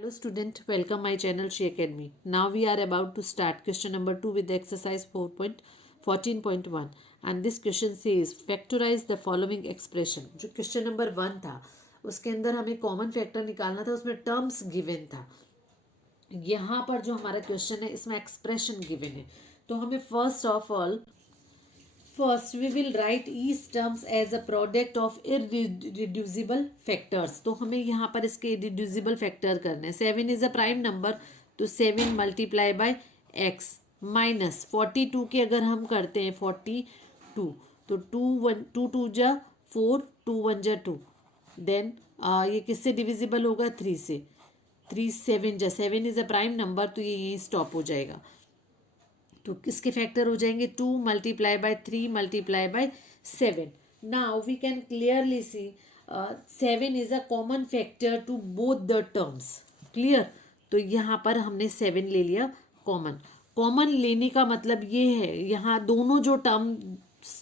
Hello student, welcome my channel She Academy. Now we are about to start question number 2 with the exercise 4.14.1 and this question says factorize the following expression. जो question number 1 था उसके अंदर हमें common factor निकालना था, उसमें terms given था. यहाँ पर जो हमारा क्वेश्चन है इसमें एक्सप्रेशन गिवन है. तो हमें first of all First, we will write each terms as a product of irreducible factors. तो हमें यहाँ पर इसके irreducible factor करने हैं. 7 is a prime number, तो 7 मल्टीप्लाई बाय x माइनस 42 के अगर हम करते हैं 42 तो 2 जा 4 2 1 जा 2 देन ये किससे डिविजिबल होगा 3 से 3 7 जा 7 इज अ प्राइम नंबर तो ये यहीं स्टॉप हो जाएगा. तो किसके फैक्टर हो जाएंगे 2 multiply by 3 multiply by 7. Now we can clearly see 7 is a common factor to both the terms. Clear. तो यहाँ पर हमने 7 ले लिया कॉमन. कॉमन लेने का मतलब ये है यहाँ दोनों जो टर्म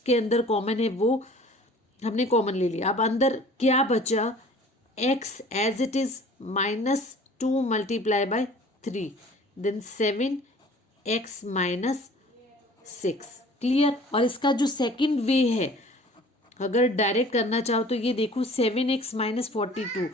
के अंदर कॉमन है वो हमने कॉमन ले लिया. अब अंदर क्या बचा x as it is minus 2 multiply by 3 then 7 x minus 6. Clear. और इसका जो सेकंड वे है अगर डायरेक्ट करना चाहो तो ये देखो 7x माइनस 42.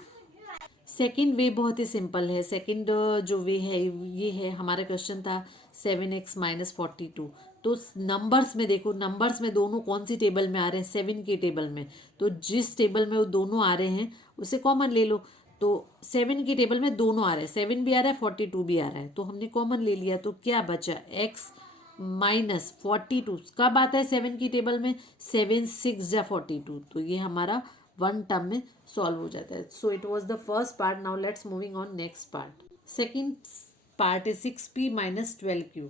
सेकेंड वे बहुत ही सिंपल है. सेकेंड जो वे है ये है हमारा क्वेश्चन था 7x माइनस 42. तो नंबर्स में देखो नंबर्स में दोनों कौन सी टेबल में आ रहे हैं 7 की टेबल में. तो जिस टेबल में वो दोनों आ रहे हैं उसे कॉमन ले लो. तो 7 की टेबल में दोनों आ रहे हैं 7 भी आ रहा है 42 भी आ रहा है तो हमने कॉमन ले लिया. तो क्या बचा x माइनस 42 कब आता है 7 की टेबल में 7 6 जा 42. तो ये हमारा वन टर्म में सॉल्व हो जाता है. So it was the first part. Now let's moving on next part. Second part is 6p minus 12q.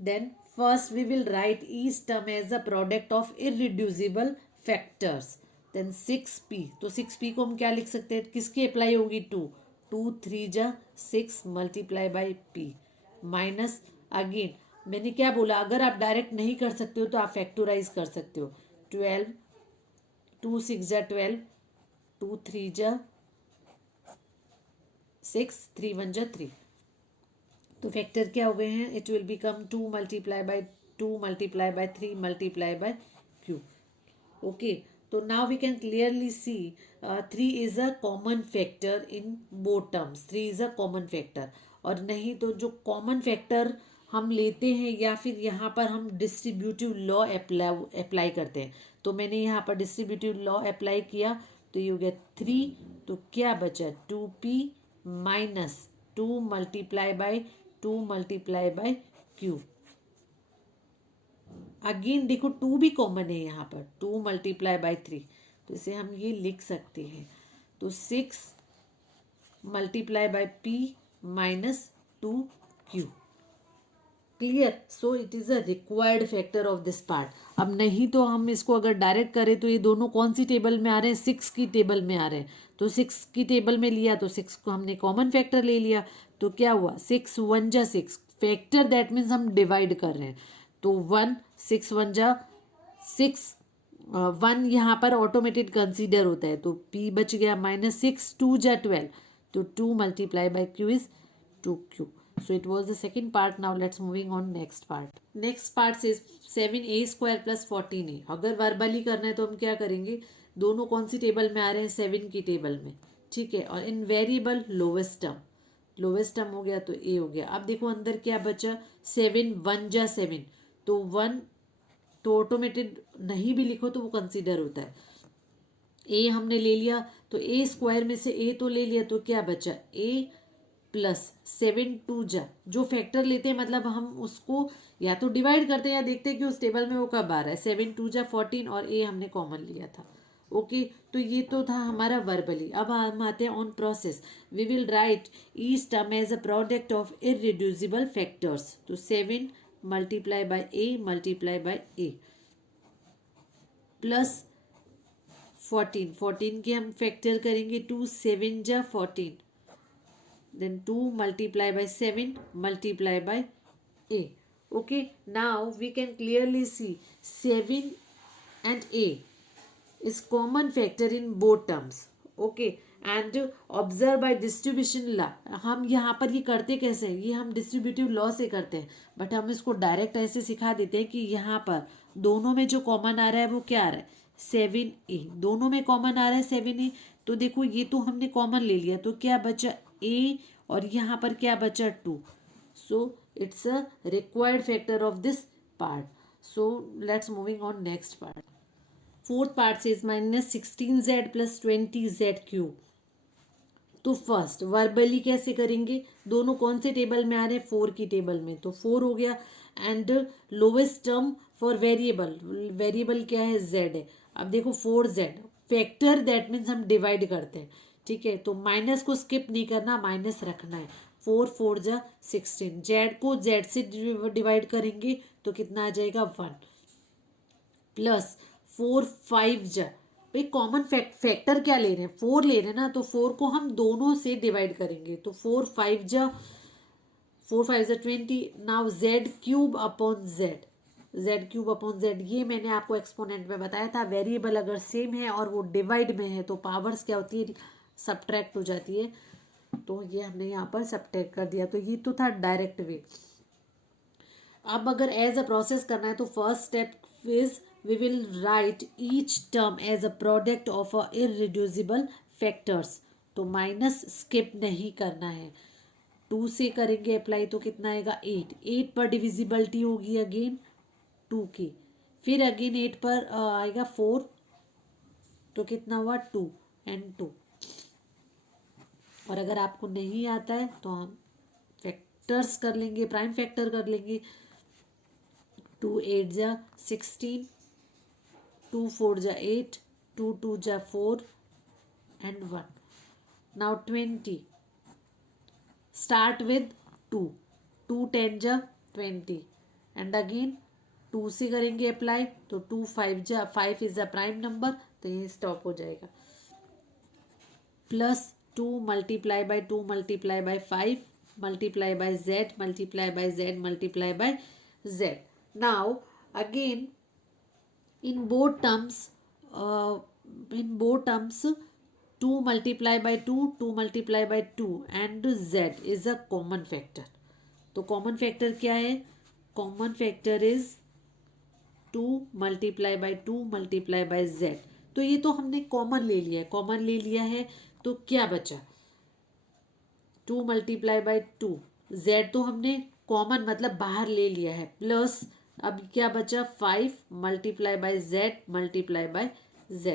Then first we will write each term as a product of irreducible factors. Then 6p. तो 6p को हम क्या लिख सकते हैं किसकी apply होगी 2 2 3 जा 6 multiply by p minus again मैंने क्या बोला अगर आप डायरेक्ट नहीं कर सकते हो तो आप फैक्टोराइज कर सकते हो. 12 2 6 जा 12 2 3 जा 6 3 1 जा 3. तो फैक्टर क्या हो गए हैं it will become 2 multiply by 2 multiply by 3 multiply by q. Okay. तो now we can clearly see 3 is a common factor in both terms. 3 is a common factor. और नहीं तो जो कॉमन फैक्टर हम लेते हैं या फिर यहाँ पर हम डिस्ट्रीब्यूटिव लॉ अप्लाई करते हैं. तो मैंने यहाँ पर डिस्ट्रीब्यूटिव लॉ अप्लाई किया तो ये हो गया 3. तो क्या बचा 2p minus 2 multiply by 2 multiply by q. Again देखो 2 भी कॉमन है यहाँ पर 2 मल्टीप्लाई बाय 3 तो इसे हम ये लिख सकते हैं. तो 6 multiply by p minus 2q. Clear. So it is a required factor of this part. अब नहीं तो हम इसको अगर डायरेक्ट करें तो ये दोनों कौन सी टेबल में आ रहे हैं 6 की टेबल में आ रहे हैं. तो 6 की टेबल में लिया तो 6 को हमने कॉमन फैक्टर ले लिया. तो क्या हुआ 6 1 जा 6 फैक्टर दैट मीन्स हम डिवाइड कर रहे हैं. तो 1 6 1 जा 6 1 यहाँ पर ऑटोमेटेड कंसीडर होता है. तो p बच गया माइनस 6 2 जा 12. तो 2 multiply by q is 2q. So it was the second part. Now let's moving on next part. Next part says 7a square plus 14a. अगर वर्बली करना है तो हम क्या करेंगे दोनों कौन सी टेबल में आ रहे हैं 7 की टेबल में. ठीक है. और इन वेरिएबल लोवेस्ट टर्म हो गया तो a हो गया. अब देखो अंदर क्या बचा 7 1 जा 7 तो 1 तो ऑटोमेटेड नहीं भी लिखो तो वो कंसीडर होता है. a हमने ले लिया तो a स्क्वायर में से a तो ले लिया तो क्या बचा a प्लस 7 2 जा जो फैक्टर लेते हैं मतलब हम उसको या तो डिवाइड करते हैं या देखते हैं कि उस टेबल में वो कब आ रहा है. 7 2 जा 14 और ए हमने कॉमन लिया था. ओके. तो ये तो था हमारा वर्बली. अब हम आते हैं on process. We will write each term as a product of irreducible factors. तो 7 multiply by A multiply by A plus 14 के हम फैक्टर करेंगे 2 7 जा 14 then 2 multiply by 7 multiply by a. Okay, now we can clearly see 7 and a is common factor in both terms. Okay, and observe by distribution law. हम यहाँ पर ये करते कैसे हैं, ये हम डिस्ट्रीब्यूटिव लॉ से करते हैं, बट हम इसको डायरेक्ट ऐसे सिखा देते हैं कि यहाँ पर दोनों में जो कॉमन आ रहा है वो क्या आ रहा है, 7a। दोनों में कॉमन आ रहा है 7a, तो देखो ये तो हमने कॉमन ले लिया, तो क्या बचा a, और यहाँ पर क्या बचा 2। So it's a required factor of this part. So let's moving on next part. Fourth part says minus 16z plus 20z cube. तो फर्स्ट वर्बली कैसे करेंगे, दोनों कौन से टेबल में आ रहे हैं, 4 की टेबल में, तो 4 हो गया। And lowest term for variable, variable क्या है, z है। अब देखो 4z फैक्टर, दैट मीन्स हम डिवाइड करते हैं, ठीक है, तो माइनस को स्किप नहीं करना, माइनस रखना है। 4 4 जा 16, जेड को जेड से डिवाइड करेंगे तो कितना आ जाएगा 1, प्लस 4 5 जा, भाई कॉमन फैक्टर क्या ले रहे हैं, 4 ले रहे हैं ना, तो 4 को हम दोनों से डिवाइड करेंगे, तो 4 5 जा 20। Now Z cube upon Z, Z cube upon Z, ये मैंने आपको एक्सपोनेंट में बताया था, वेरिएबल अगर सेम है और वो डिवाइड में है तो पावर्स क्या होती है, सब्ट्रैक्ट हो जाती है, तो ये हमने यहाँ पर सब्ट्रैक्ट कर दिया, तो ये तो था डायरेक्ट वे। अब अगर एज अ प्रोसेस करना है तो first step is we will write each term as a product of a irreducible factors, तो माइनस स्किप नहीं करना है। 2 से करेंगे अप्लाई तो कितना आएगा 8, 8 पर डिविजिबिलिटी होगी अगेन 2 की, फिर अगेन 8 पर आएगा 4, तो कितना हुआ 2 एंड 2। और अगर आपको नहीं आता है तो हम फैक्टर्स कर लेंगे, प्राइम फैक्टर कर लेंगे। 2 8 जा 16, 2 4 जा 8, 2 2 जा 4 and 1. Now 20. Start with 2. 2 10 जा 20 and again 2 से करेंगे अप्लाई, तो 2 5 जा 5 इज अ प्राइम नंबर, तो ये स्टॉप हो जाएगा। Plus 2 multiply by 2 multiply by 5 multiply bye z multiply by z multiply by z। Now again in both terms, uh, in both terms 2 multiply by 2 2 multiply by 2 and z is a common factor, तो common factor क्या है, common factor is 2 multiply by 2 multiply bye z, तो ये तो हमने common ले लिया है, कॉमन ले लिया है, तो क्या बचा 2 मल्टीप्लाई बाय 2, z तो हमने कॉमन मतलब बाहर ले लिया है, प्लस अब क्या बचा 5 multiply bye z multiply by z,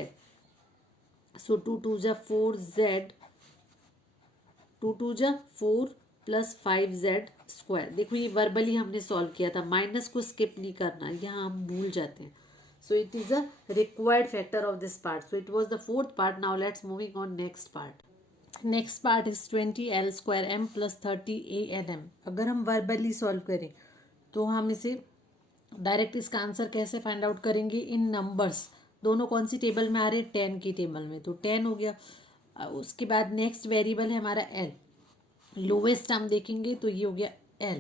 सो 2 2 जा 4 z, 2 2 जा 4 प्लस 5 z स्क्वायर। देखो ये वर्बली हमने सॉल्व किया था, माइनस को स्किप नहीं करना, यहाँ हम भूल जाते हैं। So it is a required factor of this part, so it was the fourth part. Now let's moving on next part. Next part is 20l square m plus 30a/m। अगर हम वर्बली सॉल्व करें तो हम इसे direct इसका answer कैसे find out करेंगे, इन numbers, दोनों कौन सी टेबल में आ रहे हैं, 10 की टेबल में, तो 10 हो गया। उसके बाद नेक्स्ट वेरिएबल है हमारा l, लोवेस्ट हम देखेंगे तो ये हो गया l,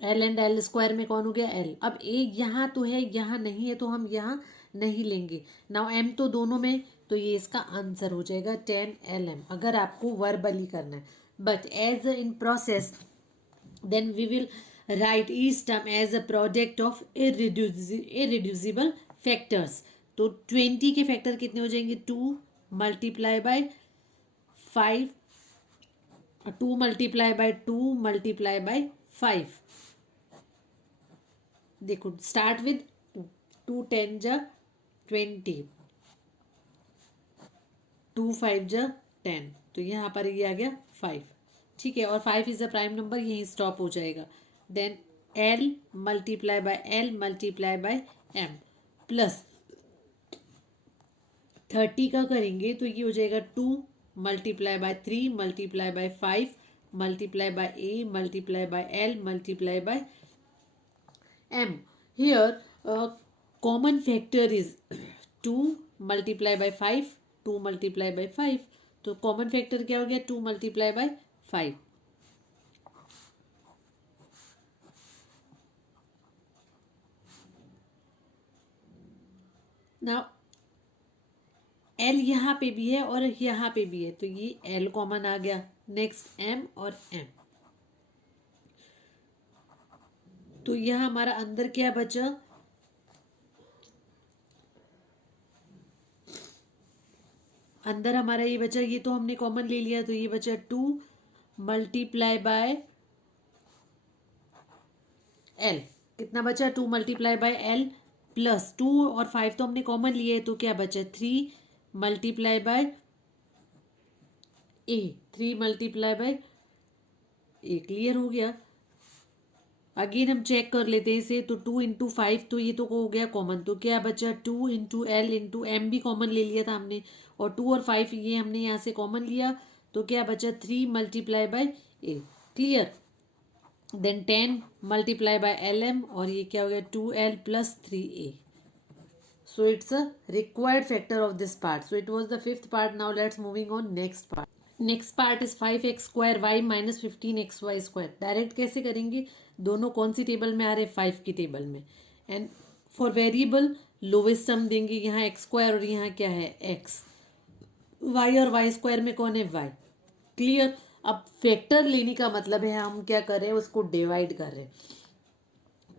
L and L square में कौन हो गया एल। अब ए यहाँ तो है यहाँ नहीं है, तो हम यहाँ नहीं लेंगे। नाउ एम तो दोनों में, तो ये इसका आंसर हो जाएगा 10 LM, अगर आपको वर्बली करना है। But as in process then we will write each term as a product of irreducible factors. तो 20 के फैक्टर कितने हो जाएंगे, 2 multiply by 5, 2 multiply by 2 multiply by 5। देखो स्टार्ट विद 2 10 जा 20, 2 5 जा 10, तो यहाँ पर ये आ गया 5, ठीक है, और 5 इज अ प्राइम नंबर, यहीं स्टॉप हो जाएगा। Then l multiply by l multiply by m plus 30 का करेंगे तो ये हो जाएगा 2 multiply by 3 multiply by 5 multiply by a multiply by l multiply by m। Here common factor is 2 multiply by 5, 2 multiply by 5, तो common factor क्या हो गया 2 multiply by 5। Now एल यहाँ पे भी है और यहाँ पे भी है, तो ये एल कॉमन आ गया। नेक्स्ट एम और एम, तो यह हमारा अंदर क्या बचा, अंदर हमारा ये बचा, ये तो हमने कॉमन ले लिया, तो ये बचा 2 मल्टीप्लाई बाय एल। कितना बचा, 2 मल्टीप्लाई बाय एल प्लस 2 और 5 तो हमने कॉमन लिए है, तो क्या बचा 3 multiply by A, 3 multiply by A. Clear हो गया। अगेन हम चेक कर लेते हैं इसे, तो 2 इंटू 5 तो ये तो हो गया कॉमन, तो क्या बचा 2 इंटू एल इंटू एम भी कॉमन ले लिया था हमने, और 2 और 5 ये हमने यहाँ से कॉमन लिया, तो क्या बचा 3 multiply by A. Clear. Then 10 multiply by L M, और ये क्या हो गया 2l plus 3a। So it's a required factor of this part. So it was the fifth part. Now let's moving on next part. Next part is 5x square y minus 15xy square. Direct कैसे करेंगे, दोनों कौन सी table में आ रहे हैं, 5 की table में। And for variable lowest सम देंगे, यहाँ एक्स स्क्वायर और यहाँ क्या है एक्स, वाई और वाई स्क्वायर में कौन है वाई। क्लियर। अब फैक्टर लेने का मतलब है हम क्या कर रहे हैं, उसको डिवाइड कर रहे हैं,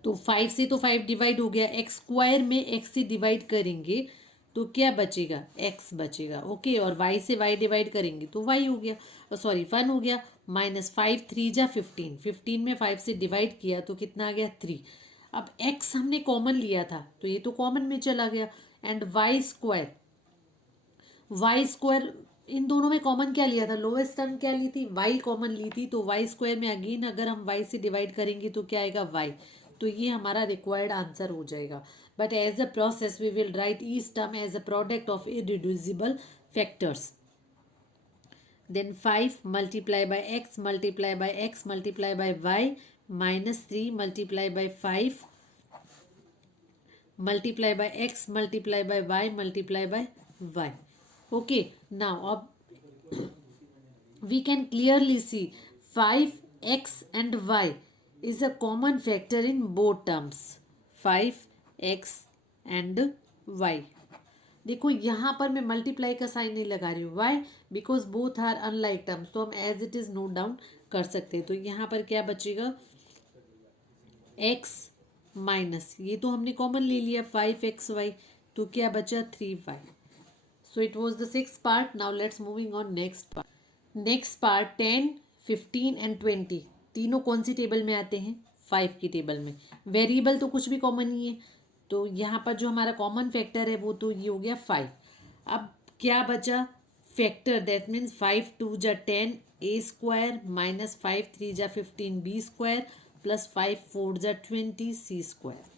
तो 5 से तो 5 डिवाइड हो गया, एक्स स्क्वायर में एक्स से डिवाइड करेंगे तो क्या बचेगा, एक्स बचेगा। ओके, और वाई से वाई डिवाइड करेंगे तो वाई हो गया, सॉरी 1 हो गया। माइनस 5 3 जा 15, 15 में 5 से डिवाइड किया तो कितना आ गया 3। अब एक्स हमने कॉमन लिया था तो ये तो कॉमन में चला गया। And Y square, Y square इन दोनों में कॉमन क्या लिया था, लोएस्ट टर्म क्या ली थी, वाई कॉमन ली थी, तो वाई स्क्वायर में अगेन अगर हम वाई से डिवाइड करेंगे तो क्या आएगा वाई, तो ये हमारा रिक्वायर्ड आंसर हो जाएगा। But as a process we will write each term as a product of irreducible factors. Then 5 multiply by X multiply by X multiply by Y minus 3 multiply by 5 multiply by x multiply by y multiply by y. Okay, now we can clearly see 5x and y is a common factor in both terms, 5x and y. देखो यहाँ पर मैं multiply का sign नहीं लगा रही हूँ, why because both are unlike terms, तो हम as it is note down कर सकते हैं। तो यहाँ पर क्या बचेगा, x माइनस, ये तो हमने कॉमन ले लिया 5xy, तो क्या बचा 3y। So it was the 6th part. Now let's moving on next part. Next part 10 15 and 20 तीनों कौन सी टेबल में आते हैं, 5 की टेबल में। वेरिएबल तो कुछ भी कॉमन नहीं है, तो यहाँ पर जो हमारा कॉमन फैक्टर है वो तो ये हो गया 5। अब क्या बचा फैक्टर, दैट मीन्स 5 2 जा 10 a स्क्वायर माइनस 5 3 जा 15 b स्क्वायर प्लस 5 4 जा 20 c स्क्वायर।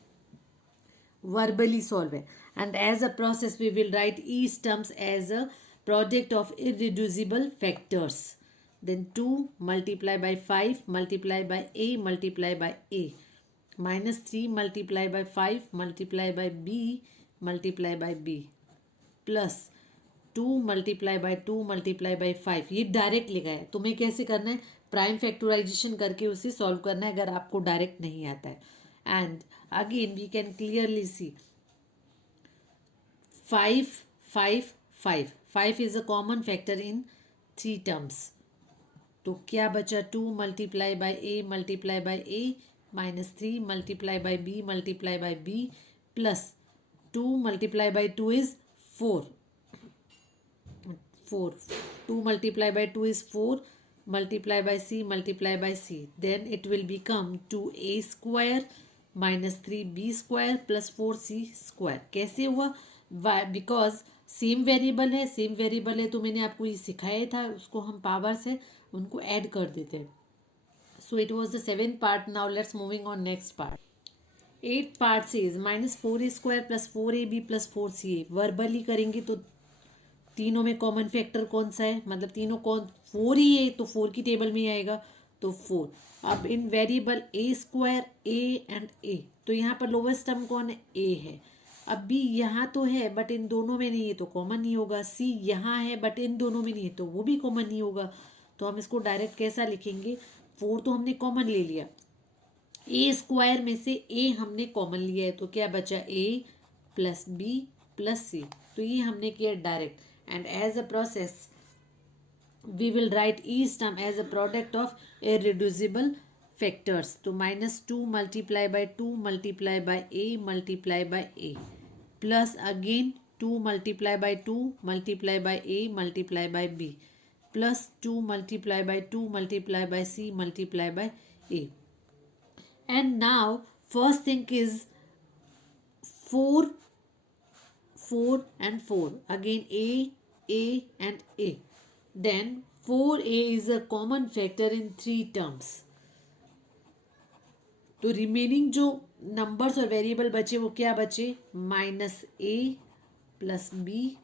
verbally solve है, and as a process we will write each terms as a product of irreducible factors. Then 2 multiply by 5 multiply by a multiply by a minus 3 multiply by 5 multiply by b multiply by b plus 2 multiply by 2 multiply by 5। ये direct लिखा है, तुम्हें कैसे करना है, prime factorisation करके उसे solve करना है अगर आपको डायरेक्ट नहीं आता है। And again we can clearly see 5 5 5 5 is a common factor in 3 terms, तो क्या बचा 2 multiply by A multiply by A minus 3 multiply by B multiply by B plus 2 multiply by 2 is 4 2 multiply by 2 is 4 multiply by c multiply by c, then it will become 2a square minus 3b square plus 4c square। कैसे हुआ, because same variable है तो मैंने आपको ये सिखाया था, उसको हम पावर से उनको ऐड कर देते हैं। So it was the 7th part. Now let's moving on next part. 8th part से is minus 4a square plus 4ab plus 4ca। Verbally करेंगे तो तीनों में कॉमन फैक्टर कौन सा है, मतलब तीनों कौन 4 ही है तो 4 की टेबल में आएगा, तो 4। अब in variable A square A and A, तो यहाँ पर लोवेस्ट टर्म कौन है, ए है। अब बी यहाँ तो है बट इन दोनों में नहीं है तो कॉमन नहीं होगा, सी यहाँ है बट इन दोनों में नहीं है तो वो भी कॉमन नहीं होगा। तो हम इसको डायरेक्ट कैसा लिखेंगे, 4 तो हमने कॉमन ले लिया, ए स्क्वायर में से ए हमने कॉमन लिया है तो क्या बचा ए प्लस बी प्लस सी, तो ये हमने किया direct. and as a process we will write each term as a product of irreducible factors. तो -2 multiply by 2 multiply by a plus again 2 multiply by 2 multiply by a multiply by b plus 2 multiply by 2 multiply by c multiply by a. And now first thing is 4 and 4 again a and a. Then 4a is a common factor in 3 terms. तो remaining जो numbers और variable बचे वो क्या बचे? -a plus b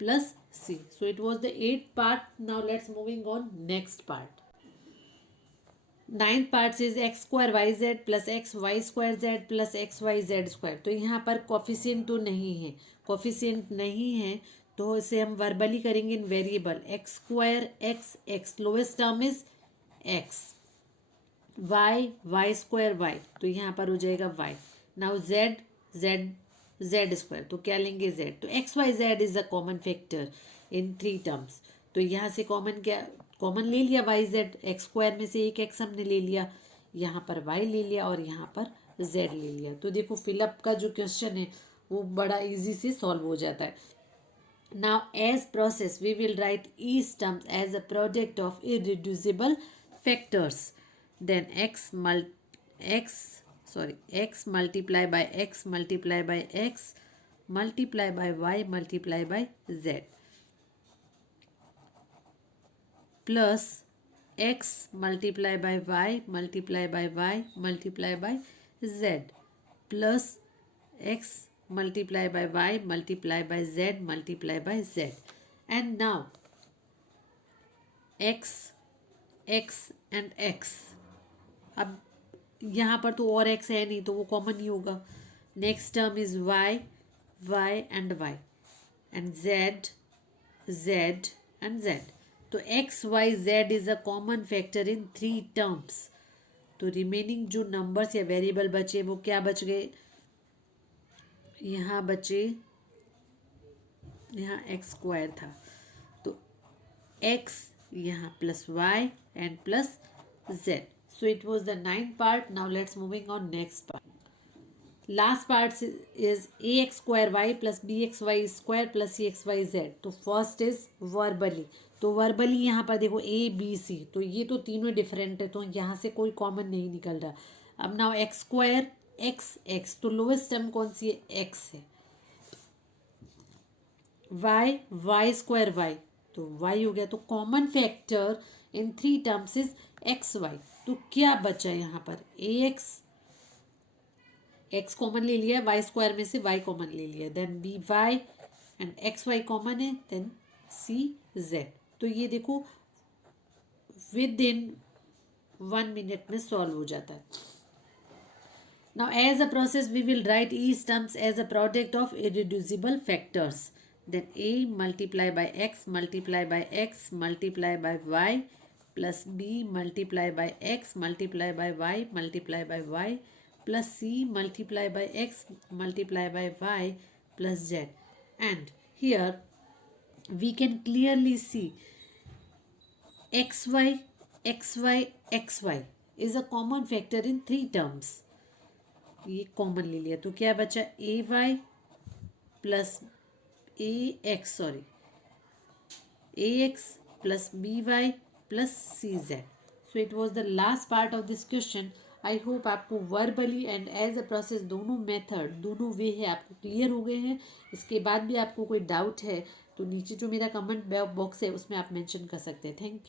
plus c. So it was the 8th part. Now let's moving on next part. 9th part is x square yz plus x y square z plus x y z square. तो यहाँ पर coefficient तो नहीं है, coefficient नहीं है तो इसे हम वर्बली करेंगे in variable. X square X X lowest term is X, Y square Y तो यहाँ पर हो जाएगा वाई. नाउ जेड स्क्वायर तो क्या लेंगे जेड. तो X Y Z is a common factor in 3 terms. तो यहाँ से कॉमन ले लिया वाई जेड. एक्स स्क्वायर में से एक एक्स हमने ले लिया, यहाँ पर वाई ले लिया और यहाँ पर जेड ले लिया. तो देखो फिलअप का जो क्वेश्चन है वो बड़ा इजी से सॉल्व हो जाता है. Now as process we will write each terms as a product of irreducible factors. Then x multiply by x multiply by x multiply by y multiply by z plus x multiply by y multiply by y multiply by z plus x multiply by y multiply by z multiply by z. And now x and x. अब यहाँ पर तो और x है नहीं तो वो common ही होगा. Next term is y and y and z and z. तो x y z is a common factor in 3 terms. तो रिमेनिंग जो नंबर्स या वेरिएबल बचे वो क्या बच गए? यहाँ बचे, यहाँ एक्स स्क्वायर था तो एक्स यहाँ plus Y and plus Z. So it was the 9th part. Now let's moving on next part. Last part is A X square Y plus B X Y square plus C X Y Z. तो first is verbally. तो verbally यहाँ पर देखो A B C तो ये तो तीनों different है तो यहाँ से कोई कॉमन नहीं निकल रहा. अब नाउ एक्स स्क्वायर एक्स तो लोएस्ट टर्म कौन सी है? एक्स है. वाई स्क्वायर वाई तो वाई हो गया. तो common factor in 3 terms is X Y. तो क्या बचा यहाँ पर? ए एक्स कॉमन ले लिया, वाई स्क्वायर में से वाई कॉमन ले लिया, then B Y and X Y common है, देन सी जेड. तो ये देखो विद इन 1 मिनट में सॉल्व हो जाता है. Now as a process we will write each terms as a product of irreducible factors. Then a multiply by x multiply by x multiply by y plus b multiply by x multiply by y multiply by y plus c multiply by x multiply by y plus z. And here we can clearly see xy is a common factor in 3 terms. ये common ले लिया तो क्या बचा? A Y plus A X plus B Y plus C Z. So it was the last part of this question. I hope आपको verbally and as a process दोनों method दोनों way है आपको क्लियर हो गए हैं. इसके बाद भी आपको कोई डाउट है तो नीचे जो मेरा कमेंट बॉक्स है उसमें आप मेंशन कर सकते हैं. Thank you.